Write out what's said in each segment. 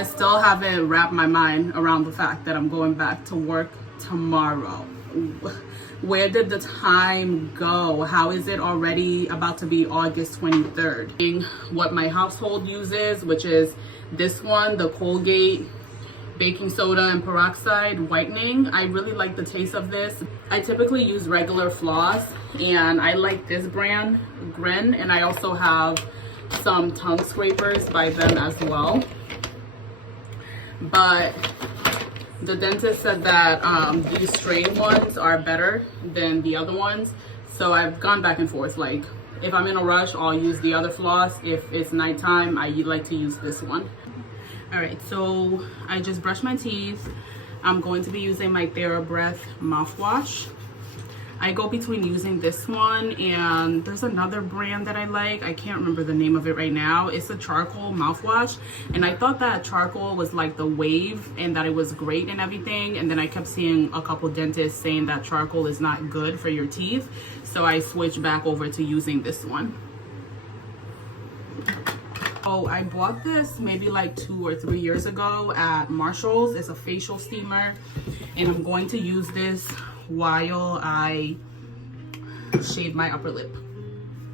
I still haven't wrapped my mind around the fact that I'm going back to work tomorrow. Where did the time go? How is it already about to be August 23rd? What my household uses, which is this one, the Colgate baking soda and peroxide whitening. I really like the taste of this. I typically use regular floss, and I like this brand, Grin, and I also have some tongue scrapers by them as well. But the dentist said that these strain ones are better than the other ones. So I've gone back and forth. Like, if I'm in a rush, I'll use the other floss. If it's nighttime, I like to use this one. All right, so I just brushed my teeth. I'm going to be using my TheraBreath mouthwash. I go between using this one and there's another brand that I like. I can't remember the name of it right now. It's a charcoal mouthwash, and I thought that charcoal was like the wave and that it was great and everything, and then I kept seeing a couple dentists saying that charcoal is not good for your teeth, so I switched back over to using this one. Oh, I bought this maybe like 2 or 3 years ago at Marshall's. It's a facial steamer, and I'm going to use this while I shave my upper lip.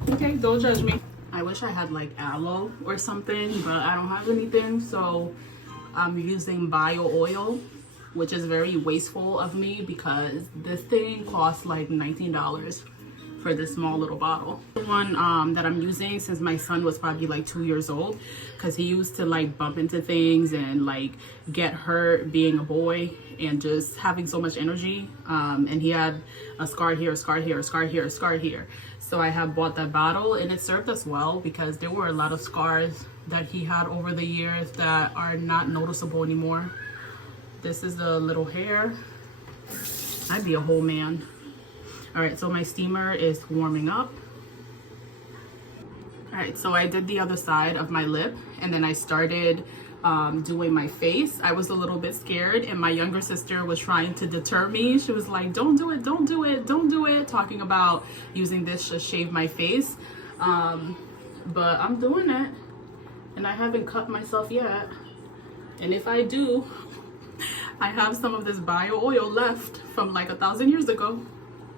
Okay, don't judge me. I wish I had like aloe or something, but I don't have anything, so I'm using bio oil, which is very wasteful of me because this thing costs like $19 for this small little bottle. The one that I'm using since my son was probably like 2 years old, because he used to like bump into things and like get hurt being a boy and just having so much energy, and he had a scar here, a scar here, a scar here, a scar here. So I have bought that bottle, and it served us well because there were a lot of scars that he had over the years that are not noticeable anymore. This is the little hair. I'd be a whole man. All right, so my steamer is warming up. All right, so I did the other side of my lip, and then I started doing my face. I was a little bit scared, and my younger sister was trying to deter me. She was like, don't do it, don't do it, don't do it, talking about using this to shave my face. But I'm doing it, and I haven't cut myself yet. And if I do, I have some of this bio oil left from like 1,000 years ago.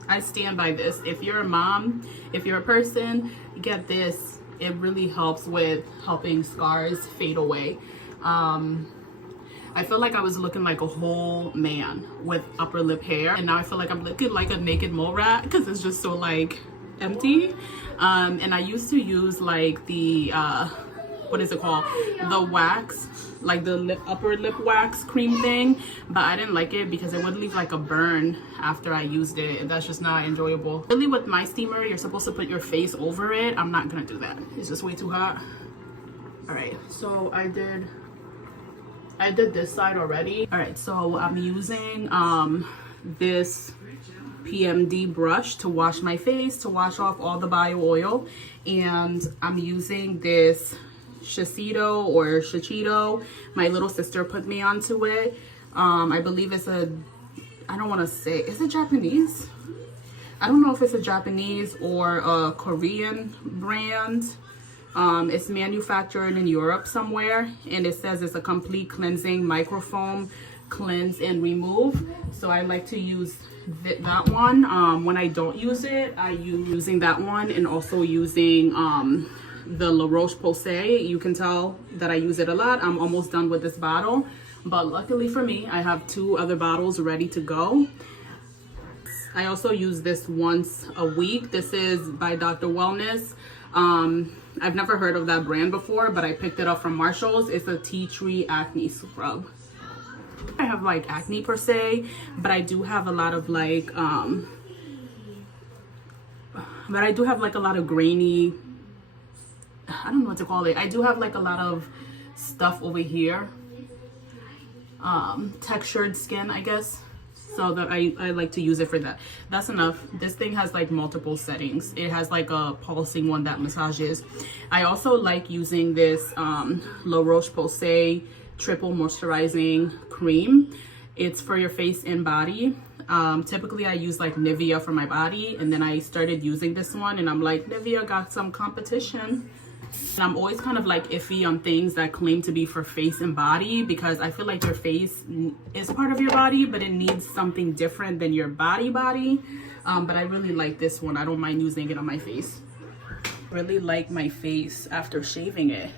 I stand by this. If you're a mom, if you're a person, get this. It really helps with helping scars fade away. I feel like I was looking like a whole man with upper lip hair, and now I feel like I'm looking like a naked mole rat because it's just so like empty. And I used to use like the what is it called, the wax, like the upper lip wax cream thing, but I didn't like it because it would leave like a burn after I used it, and that's just not enjoyable. Really, with my steamer, you're supposed to put your face over it. I'm not gonna do that. It's just way too hot. All right, so I did this side already. All right, so I'm using this PMD brush to wash my face, to wash off all the bio oil, and I'm using this Shiseido or Shiseido. My little sister put me onto it. I believe it's a, I don't want to say, is it Japanese? I don't know if it's a Japanese or a Korean brand. It's manufactured in Europe somewhere, and it says it's a complete cleansing microfoam cleanse and remove. So I like to use that one. When I don't use it, I using that one, and also using the La Roche-Posay. You can tell that I use it a lot. I'm almost done with this bottle, but luckily for me, I have 2 other bottles ready to go. I also use this once a week. This is by Dr. Wellness. I've never heard of that brand before, but I picked it up from Marshall's. It's a tea tree acne scrub. I have like acne per se, but I do have a lot of like a lot of grainy, I don't know what to call it. I do have like a lot of stuff over here, textured skin, I guess, so that I like to use it for that. That's enough. This thing has like multiple settings. It has like a pulsing one that massages. I also like using this La Roche-Posay triple moisturizing cream. It's for your face and body. Typically I use like Nivea for my body, and then I started using this one, and I'm like, Nivea got some competition. And I'm always kind of like iffy on things that claim to be for face and body, because I feel like your face is part of your body, but it needs something different than your body. But I really like this one. I don't mind using it on my face. Really like my face after shaving it.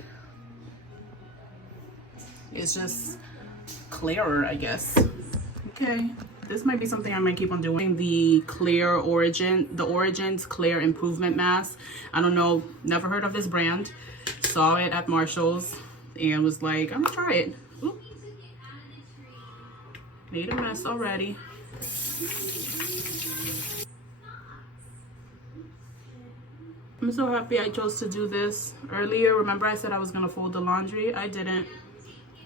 It's just clearer, I guess. Okay, this might be something I might keep on doing. The Origins Clear Improvement Mask. I don't know, never heard of this brand. Saw it at Marshall's and was like, I'm gonna try it. Oop. Made a mess already. I'm so happy I chose to do this earlier. Remember I said I was gonna fold the laundry? I didn't,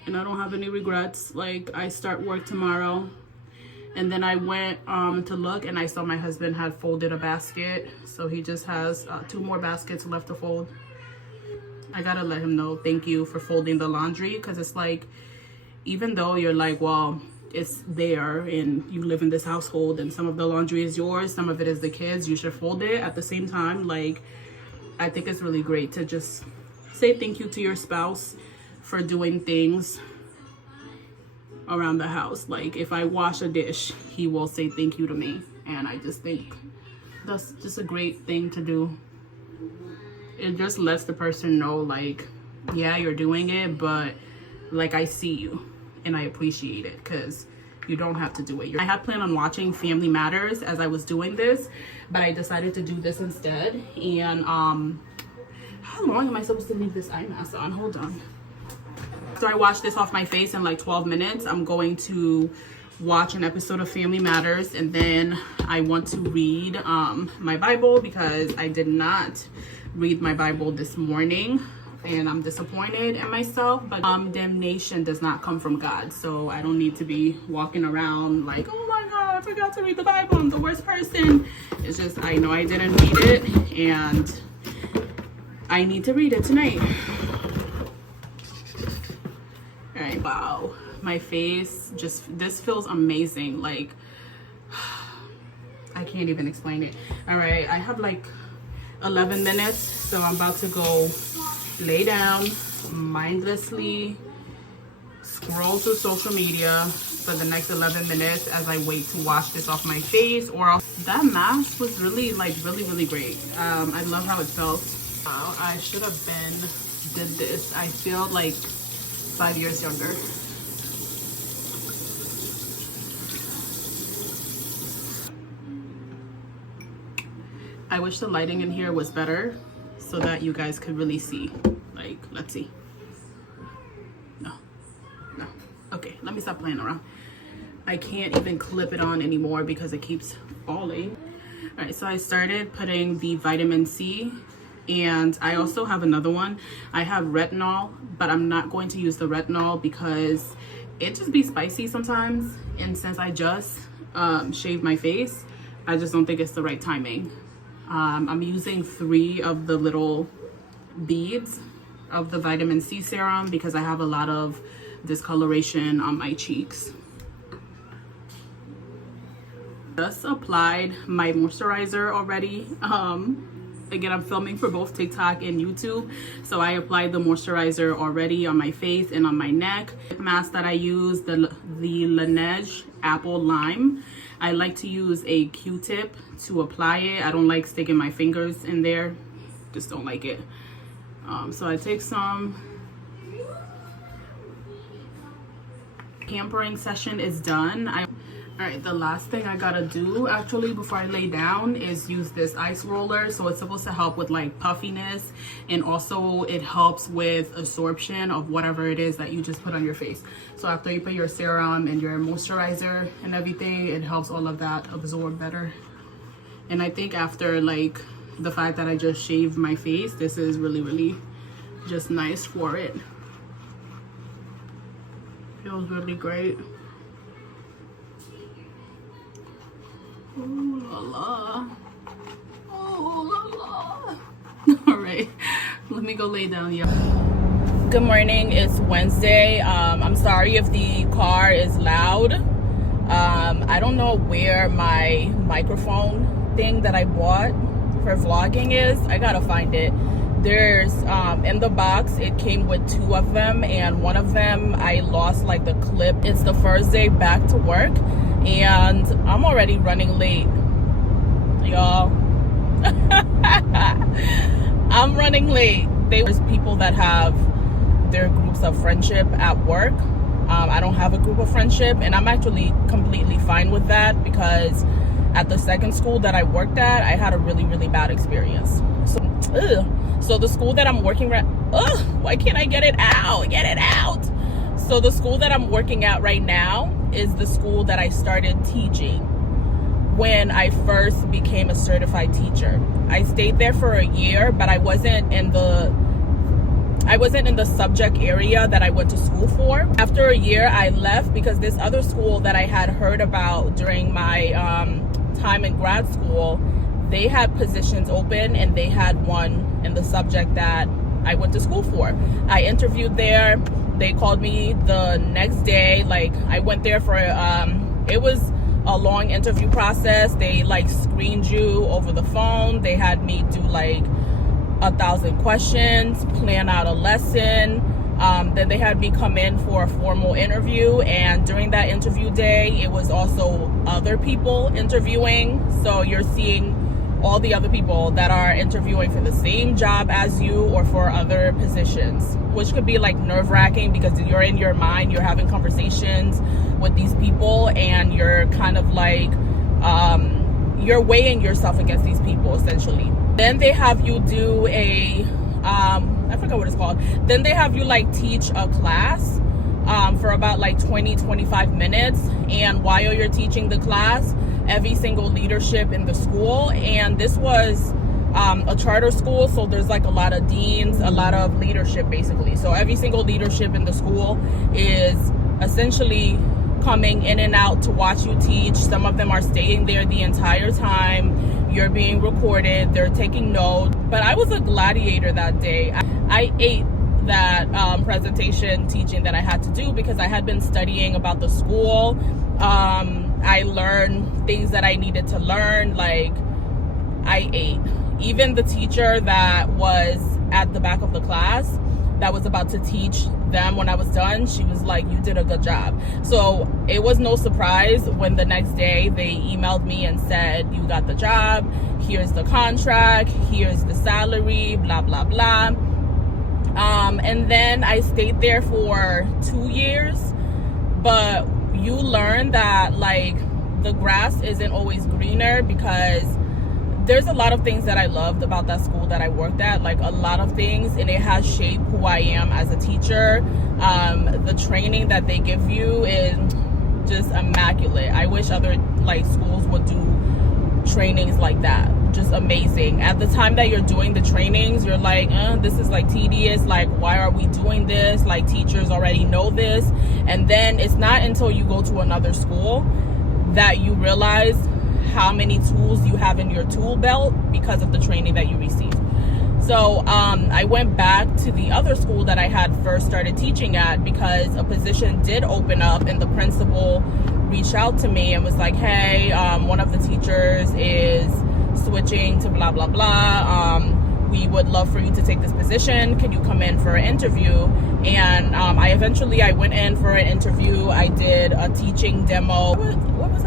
and I don't have any regrets. Like, I start work tomorrow, and then I went to look and I saw my husband had folded a basket, so he just has 2 more baskets left to fold. I gotta let him know thank you for folding the laundry, because it's like, even though you're like, well, it's there and you live in this household and some of the laundry is yours, some of it is the kids, you should fold it. At the same time, like, I think it's really great to just say thank you to your spouse for doing things around the house. Like, if I wash a dish, he will say thank you to me, and I just think that's just a great thing to do. It just lets the person know, like, yeah, you're doing it, but like, I see you and I appreciate it, because you don't have to do it. I had planned on watching Family Matters as I was doing this, but I decided to do this instead. And how long am I supposed to leave this eye mask on? Hold on. So I washed this off my face in like 12 minutes. I'm going to watch an episode of Family Matters, and then I want to read my Bible, because I did not read my Bible this morning, and I'm disappointed in myself. But damnation does not come from God, so I don't need to be walking around like, oh my God, I forgot to read the Bible, I'm the worst person. It's just, I know I didn't read it, and I need to read it tonight. All right, wow, my face just, this feels amazing. Like, I can't even explain it. All right, I have like 11 minutes, so I'm about to go lay down, mindlessly scroll through social media for the next 11 minutes as I wait to wash this off my face. Or else. That mask was really, like, really great. I love how it felt. Wow, I should have did this. I feel like 5 years younger. I wish the lighting in here was better so that you guys could really see. Like, let's see. No. Okay, let me stop playing around. I can't even clip it on anymore because it keeps falling. All right, so I started putting the vitamin C, and I also have another one. I have retinol, but I'm not going to use the retinol because it just be spicy sometimes. And since I just shaved my face, I just don't think it's the right timing. I'm using 3 of the little beads of the vitamin C serum because I have a lot of discoloration on my cheeks. Just applied my moisturizer already. Again, I'm filming for both TikTok and YouTube, so I applied the moisturizer already on my face and on my neck. The mask that I use, the Laneige Apple Lime. I like to use a Q-tip to apply it. I don't like sticking my fingers in there, just don't like it. So I take some. Pampering session is done. All right, the last thing I gotta do actually before I lay down is use this ice roller. So it's supposed to help with like puffiness, and also it helps with absorption of whatever it is that you just put on your face. So after you put your serum and your moisturizer and everything, it helps all of that absorb better. And I think after like the fact that I just shaved my face, this is really just nice for it. Feels really great. Ooh la la. Oh la la. All right, let me go lay down, y'all. Good morning, it's Wednesday. I'm sorry if the car is loud. I don't know where my microphone thing that I bought for vlogging is. I gotta find it. There's in the box it came with 2 of them, and one of them I lost like the clip. It's the first day back to work and I'm already running late, y'all. I'm running late. There's people that have their groups of friendship at work. I don't have a group of friendship, and I'm actually completely fine with that, because at the second school that I worked at, I had a really, really bad experience. So the school that I'm working at, why can't I get it out? Get it out. So the school that I'm working at right now is the school that I started teaching when I first became a certified teacher. I stayed there for a year, but I wasn't in the subject area that I went to school for. After a year, I left because this other school that I had heard about during my time in grad school, they had positions open and they had one in the subject that I went to school for. I interviewed there. They called me the next day. Like, I went there for it was a long interview process. They like screened you over the phone. They had me do like 1,000 questions, plan out a lesson. Then they had me come in for a formal interview, and during that interview day, it was also other people interviewing. So you're seeing all the other people that are interviewing for the same job as you or for other positions, which could be like nerve-wracking, because you're in your mind, you're having conversations with these people, and you're kind of like you're weighing yourself against these people essentially. Then they have you do a I forgot what it's called. Then they have you like teach a class for about like 20-25 minutes, and while you're teaching the class, every single leadership in the school, and this was a charter school, so there's like a lot of deans, a lot of leadership basically. So every single leadership in the school is essentially coming in and out to watch you teach. Some of them are staying there the entire time. You're being recorded, they're taking notes. But I was a gladiator that day. I ate that presentation teaching that I had to do, because I had been studying about the school. I learned things that I needed to learn. Like, I ate. Even the teacher that was at the back of the class that was about to teach them, when I was done, she was like, you did a good job. So it was no surprise when the next day they emailed me and said, you got the job, here's the contract, here's the salary, blah blah blah. And then I stayed there for 2 years. But you learn that like the grass isn't always greener, because there's a lot of things that I loved about that school that I worked at, like a lot of things, and it has shaped who I am as a teacher. The training that they give you is just immaculate. I wish other like schools would do trainings like that. Just amazing. At the time that you're doing the trainings, you're like, this is like tedious, like why are we doing this, like teachers already know this. And then it's not until you go to another school that you realize how many tools you have in your tool belt because of the training that you received. So I went back to the other school that I had first started teaching at, because a position did open up, and the principal reached out to me and was like, hey, one of the teachers is switching to blah blah blah, we would love for you to take this position, can you come in for an interview? And I went in for an interview. I did a teaching demo. What was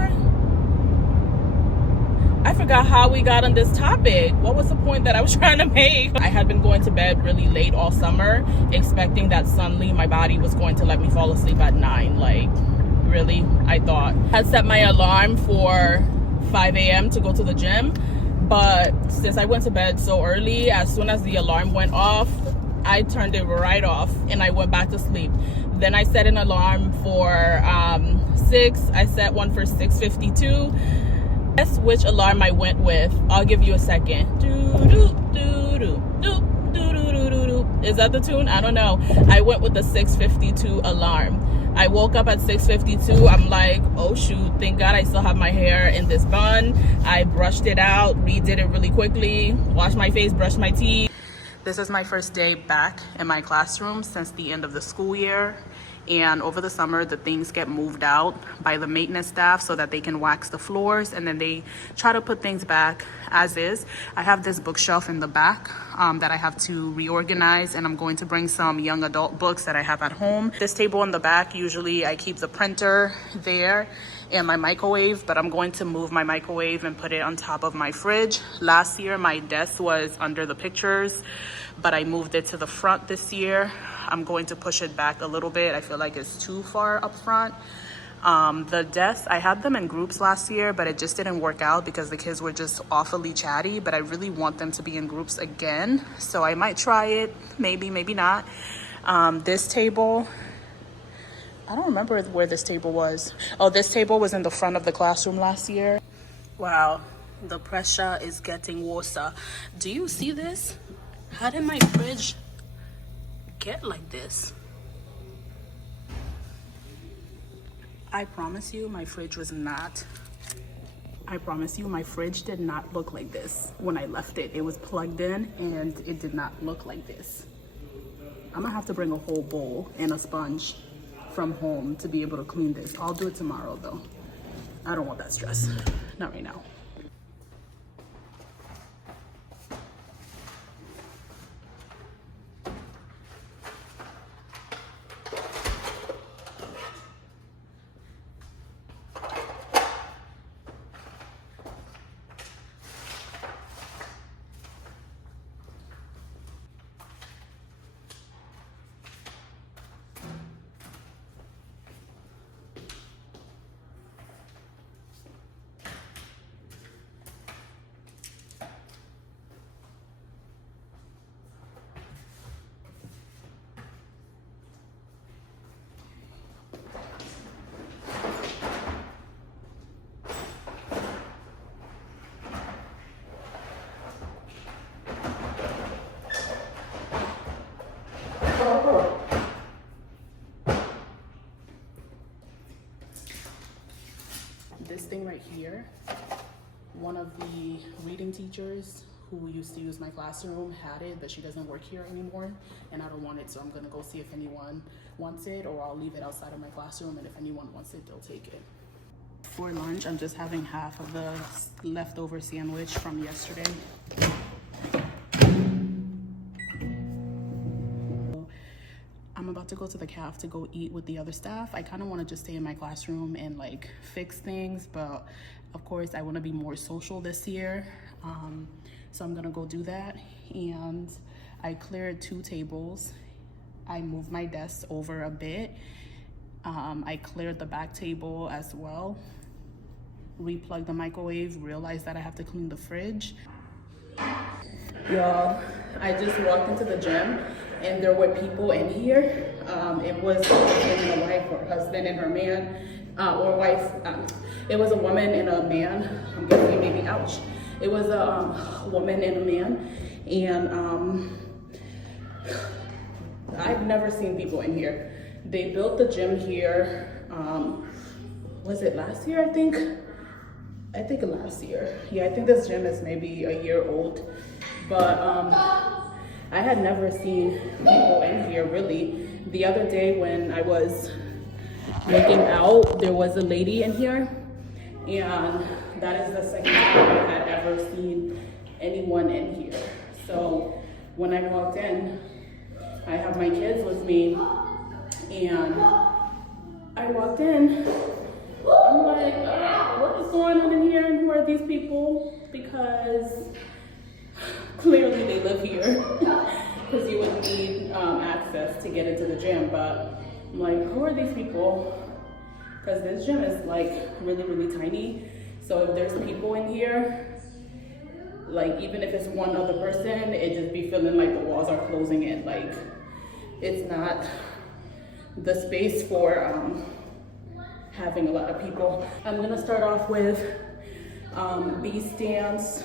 I forgot how we got on this topic. What was the point that I was trying to make? I had been going to bed really late all summer, expecting that suddenly my body was going to let me fall asleep at 9. Like, really? I thought. I had set my alarm for 5 a.m. to go to the gym, but since I went to bed so early, as soon as the alarm went off, I turned it right off and I went back to sleep. Then I set an alarm for 6. I set one for 6:52. Guess which alarm I went with? I'll give you a second. Is that the tune? I don't know. I went with the 6:52 alarm. I woke up at 6:52. I'm like, oh shoot, thank God I still have my hair in this bun. I brushed it out, redid it really quickly, washed my face, brushed my teeth. This is my first day back in my classroom since the end of the school year. and over the summer the things get moved out by the maintenance staff so that they can wax the floors, and then they try to put things back as is. I have this bookshelf in the back that I have to reorganize, and I'm going to bring some young adult books that I have at home. This table in the back, usually I keep the printer there and my microwave, but I'm going to move my microwave and put it on top of my fridge. Last year my desk was under the pictures, but I moved it to the front this year. I'm going to push it back a little bit. I feel like it's too far up front. The desks, I had them in groups last year, but it just didn't work out because the kids were just awfully chatty, but I really want them to be in groups again. So I might try it, maybe, maybe not. This table, I don't remember where this table was. Oh, this table was in the front of the classroom last year. Wow, the pressure is getting worse. Do you see this? How did my fridge get like this? I promise you my fridge was not, I promise you my fridge did not look like this when I left it. It was plugged in and it did not look like this. I'm gonna have to bring a whole bowl and a sponge from home to be able to clean this. I'll do it tomorrow though. I don't want that stress, not right now. This thing right here, one of the reading teachers who used to use my classroom had it, but she doesn't work here anymore, and I don't want it, so I'm gonna go see if anyone wants it, or I'll leave it outside of my classroom, and if anyone wants it, they'll take it. For lunch, I'm just having half of the leftover sandwich from yesterday. I'm about to go to the caf to go eat with the other staff. I kind of want to just stay in my classroom and like fix things, but of course I want to be more social this year. So I'm gonna go do that. And I cleared 2 tables. I moved my desk over a bit. I cleared the back table as well. Replugged the microwave, realized that I have to clean the fridge. Y'all, I just walked into the gym and there were people in here. It was a husband and a wife, or husband and her man, or wife. It was a woman and a man. I'm guessing maybe, ouch. It was a woman and a man, and I've never seen people in here. They built the gym here, was it last year, I think? I think last year. Yeah, I think this gym is maybe a year old, but I had never seen people in here really. The other day when I was making out, there was a lady in here, and that is the second time I had ever seen anyone in here. So when I walked in, I have my kids with me, and I walked in, I'm like, what is going on in here, and who are these people? Because clearly they live here, because you would need access to get into the gym. But I'm like, who are these people? Because this gym is like really, really tiny. So if there's people in here, like even if it's one other person, it just be feeling like the walls are closing in. Like it's not the space for having a lot of people. I'm gonna start off with B stands.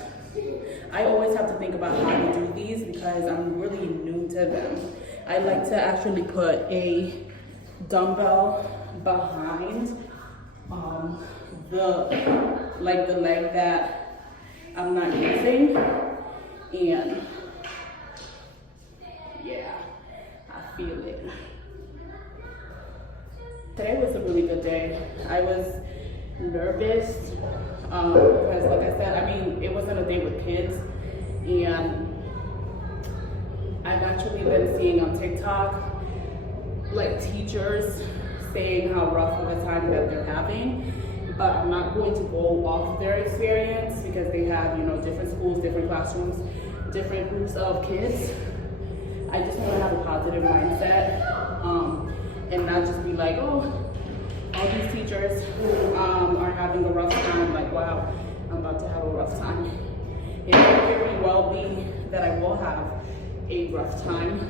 I always have to think about how to do these because I'm really new to them. I like to actually put a dumbbell behind the leg that I'm not using, and yeah, I feel it. Today was a really good day. I was nervous because, like I said, I mean, it wasn't a day with kids, and I've actually been seeing on TikTok like teachers saying how rough of a time that they're having, but I'm not going to go off their experience because they have, you know, different schools, different classrooms, different groups of kids. I just want to have a positive mindset and not just be like, oh, all these teachers are having a rough time. Like, wow, I'm about to have a rough time. It may very well be that I will have a rough time.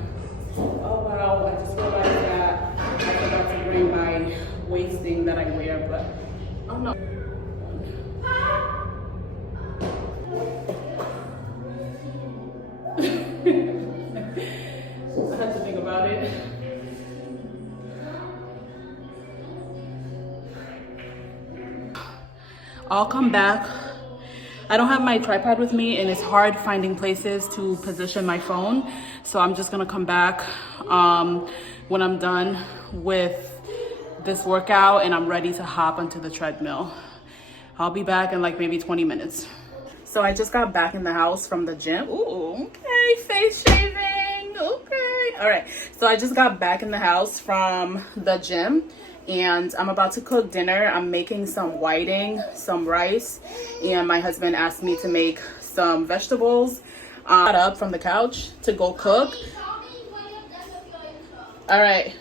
Oh wow, I just realized that I forgot to bring my waist thing that I wear, but oh no. I had to think about it. I'll come back. I don't have my tripod with me and it's hard finding places to position my phone. So I'm just gonna come back when I'm done with this workout and I'm ready to hop onto the treadmill. I'll be back in like maybe 20 minutes. So I just got back in the house from the gym. Ooh, okay, face shaving, okay. All right, so I just got back in the house from the gym and I'm about to cook dinner. I'm making some whiting, some rice, and my husband asked me to make some vegetables. I got up from the couch to go cook. All right.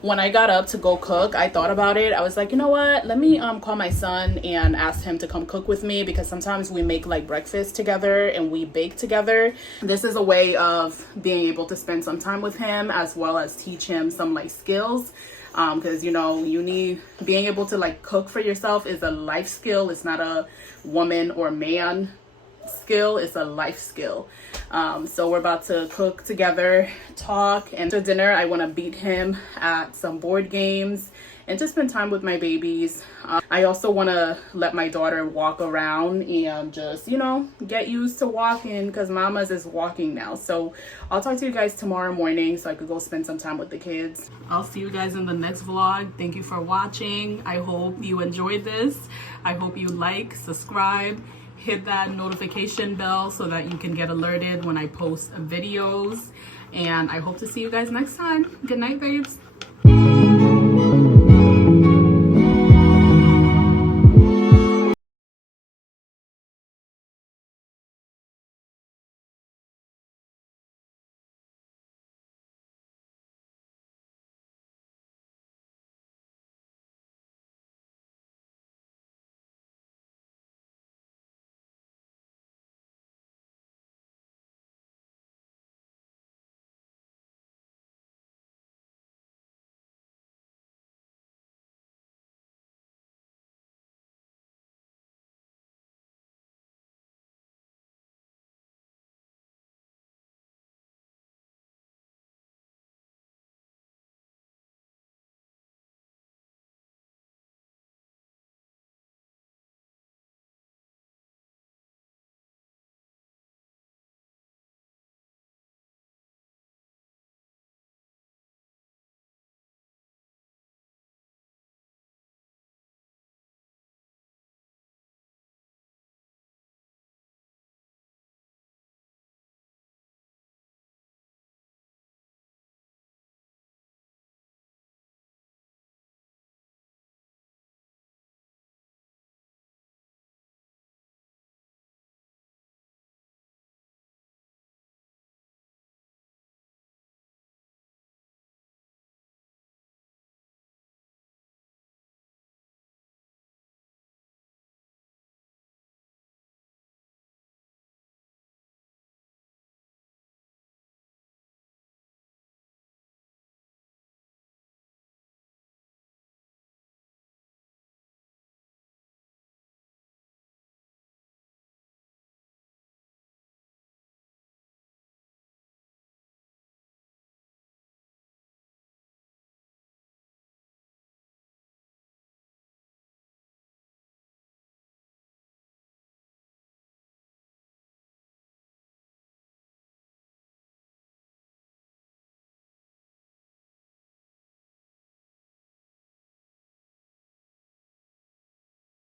When I got up to go cook, I thought about it. I was like, you know what? Let me call my son and ask him to come cook with me because sometimes we make like breakfast together and we bake together. This is a way of being able to spend some time with him as well as teach him some like skills. Because you know, being able to like cook for yourself is a life skill. It's not a woman or man skill, it's a life skill. So we're about to cook together, talk, and after dinner I want to beat him at some board games and just spend time with my babies. I also want to let my daughter walk around and just, you know, get used to walking because Mama's is walking now. So I'll talk to you guys tomorrow morning so I could go spend some time with the kids. I'll see you guys in the next vlog. Thank you for watching. I hope you enjoyed this. I hope you like, subscribe, hit that notification bell so that you can get alerted when I post videos. And I hope to see you guys next time. Good night, babes.